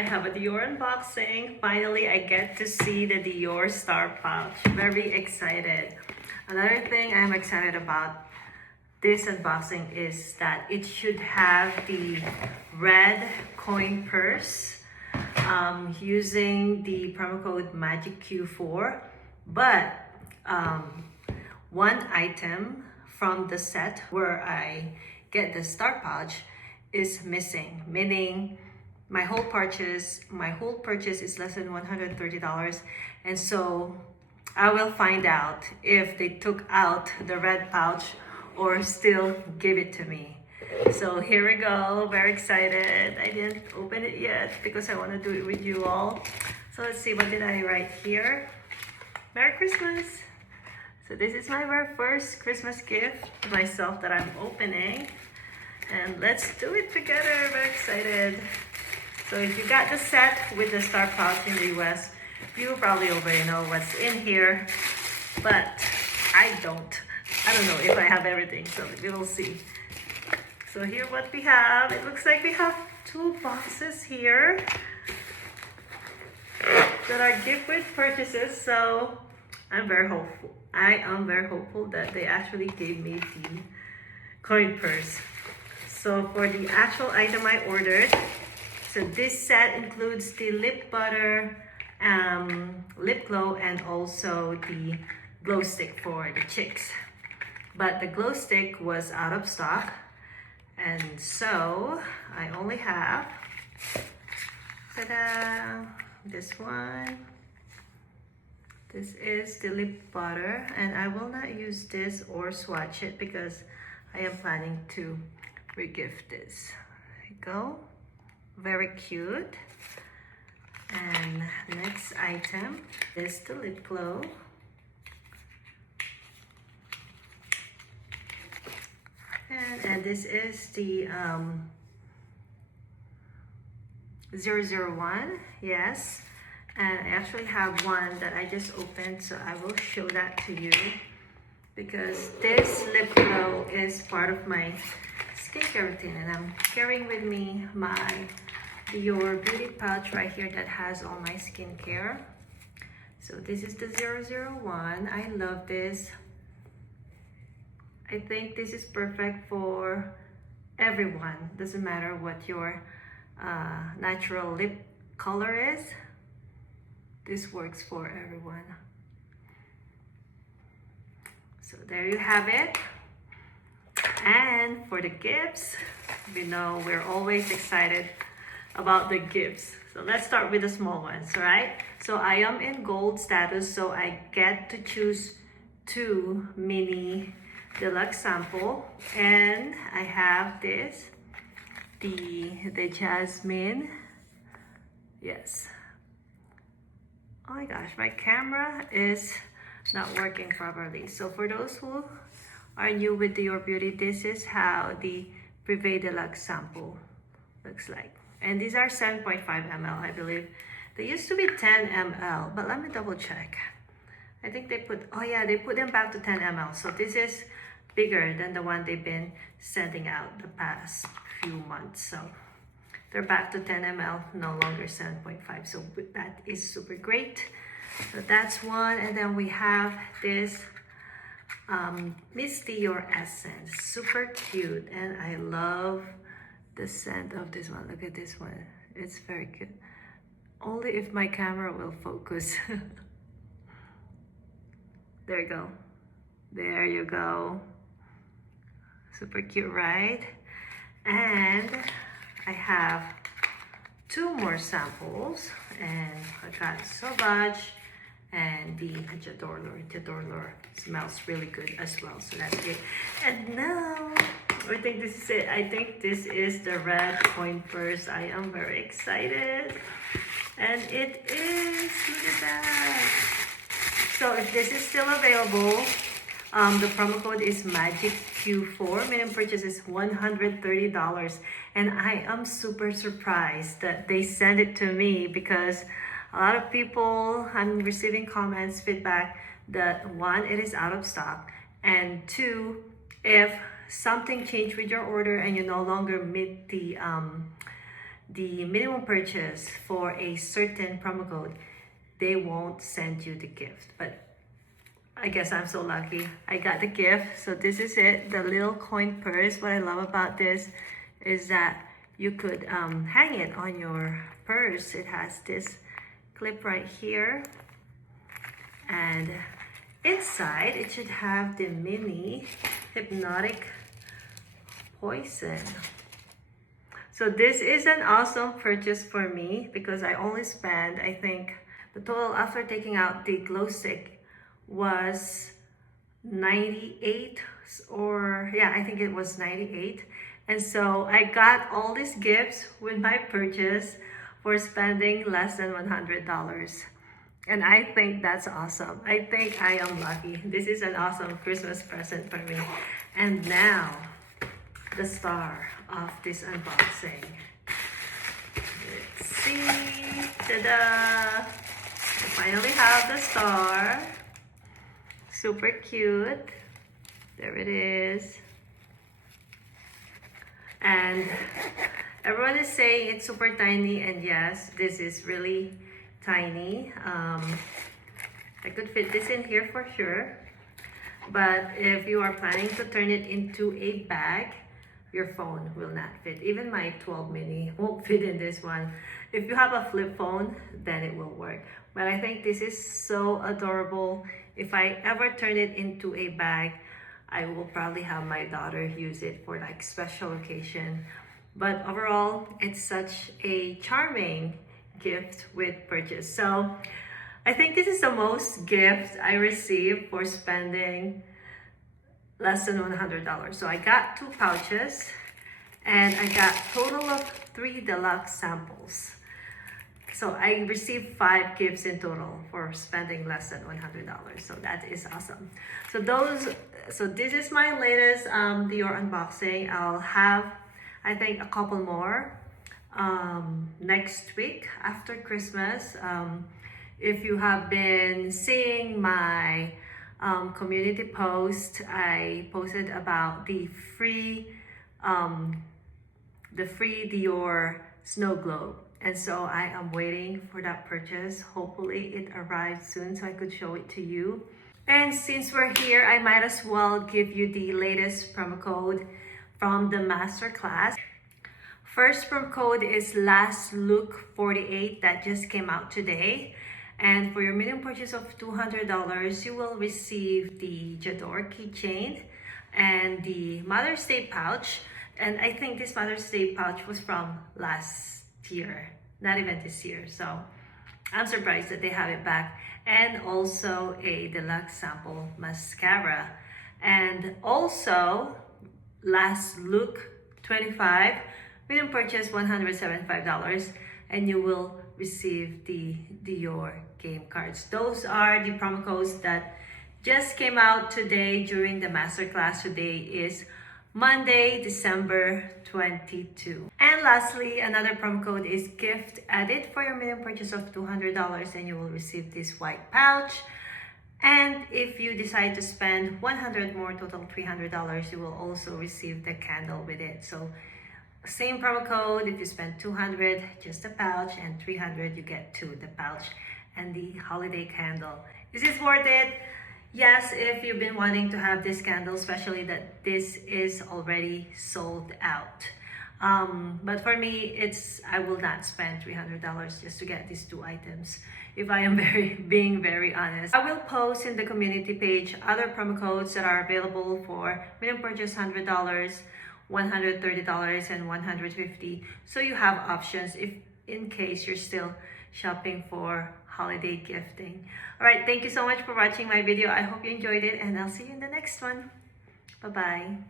I have a Dior unboxing. Finally, I get to see the Dior Star Pouch. Very excited. Another thing I'm excited about this unboxing is that it should have the red coin purse using the promo code MAGICQ4. But one item from the set where I get the Star Pouch is missing, meaning my whole purchase is less than $130, and so I will find out if they took out the red pouch or still give it to me. So here we go, very excited. I didn't open it yet because I want to do it with you all. So let's see, what did I write here? Merry Christmas. So this is my very first Christmas gift to myself that I'm opening, and let's do it together. Very excited. So if you got the set with the Star Pouch in the US, you probably already know what's in here, but I don't. I don't know if I have everything, so we will see. So here what we have, it looks like we have two boxes here that are gift with purchases, so I'm very hopeful. I am very hopeful that they actually gave me the coin purse. So for the actual item I ordered, so this set includes the lip butter, lip glow, and also the glow stick for the chicks. But the glow stick was out of stock, and so I only have, ta-da, this one. This is the lip butter, and I will not use this or swatch it because I am planning to regift this. There you go. Very cute. And next item is the lip glow. And this is the 001, yes. And I actually have one that I just opened, so I will show that to you because this lip glow is part of my skincare routine, and I'm carrying with me my Dior Beauty Pouch right here that has all my skincare. So this is the 001. I love this. I think this is perfect for everyone. Doesn't matter what your natural lip color is. This works for everyone. So there you have it. And for the gifts, we know we're always excited about the gifts. So let's start with the small ones, right? So I am in gold status, so I get to choose 2 mini deluxe sample, and I have this, the jasmine. Yes. Oh my gosh, my camera is not working properly. So for those who are new with Dior Beauty, this is how the Privé Deluxe sample looks like. And these are 7.5 ml, I believe. They used to be 10 ml, but let me double check. I think they put, oh yeah, they put them back to 10 ml. So this is bigger than the one they've been sending out the past few months. So they're back to 10 ml, no longer 7.5. So that is super great. So that's one. And then we have this Miss Dior Essence, super cute, and I love the scent of this one. Look at this one, it's very cute. Only if my camera will focus. There you go. There you go. Super cute, right? And I have 2 more samples, and I got Sauvage and the J'adore smells really good as well, so that's good. And now I think this is it. I think this is the red coin purse. I am very excited, and it is, look at that. So if this is still available, the promo code is MAGICQ4. Minimum purchase is $130, and I am super surprised that they sent it to me because a lot of people, I'm receiving comments, feedback that 1, it is out of stock, and 2, if something changed with your order and you no longer meet the minimum purchase for a certain promo code, they won't send you the gift. But I guess I'm so lucky. I got the gift. So this is it, the little coin purse. What I love about this is that you could hang it on your purse. It has this clip right here. And inside, it should have the mini hypnotic poison. So this is an awesome purchase for me because I only spent, I think, the total after taking out the glow stick was 98, or yeah, I think it was 98. And so I got all these gifts with my purchase for spending less than $100. And I think that's awesome. I think I am lucky. This is an awesome Christmas present for me. And now, the star of this unboxing. Let's see. Ta-da! I finally have the star. Super cute. There it is. And everyone is saying it's super tiny, and yes, this is really tiny. I could fit this in here for sure. But if you are planning to turn it into a bag, your phone will not fit. Even my 12 mini won't fit in this one. If you have a flip phone, then it will work. But I think this is so adorable. If I ever turn it into a bag, I will probably have my daughter use it for like special occasion. But overall, it's such a charming gift with purchase. So I think this is the most gift I received for spending less than $100. So I got 2 pouches and I got total of 3 deluxe samples. So I received 5 gifts in total for spending less than $100. So that is awesome. So this is my latest Dior unboxing. I'll have, I think, a couple more next week after Christmas. If you have been seeing my community post, I posted about the free Dior snow globe, and so I am waiting for that purchase. Hopefully it arrives soon so I could show it to you. And since we're here, I might as well give you the latest promo code from the masterclass. First promo code is Last Look 48 that just came out today. And for your minimum purchase of $200, you will receive the Dior keychain and the Mother's Day pouch. And I think this Mother's Day pouch was from last year, not even this year. So I'm surprised that they have it back. And also a deluxe sample mascara. And also, Last Look 25, minimum purchase $175, and you will receive the Dior game cards. Those are the promo codes that just came out today during the masterclass. Today is Monday, December 22. And lastly, another promo code is Gift Edit for your minimum purchase of $200, and you will receive this white pouch. And if you decide to spend $100 more, total $300, you will also receive the candle with it. So same promo code. If you spend $200, just a pouch, and $300, you get 2, the pouch and the holiday candle. Is this worth it? Yes, if you've been wanting to have this candle, especially that this is already sold out. But for me, I will not spend $300 just to get these 2 items, if I am being very honest. I will post in the community page other promo codes that are available for minimum purchase $100, $130, and $150. So you have options if in case you're still shopping for holiday gifting. All right, thank you so much for watching my video. I hope you enjoyed it, and I'll see you in the next one. Bye-bye.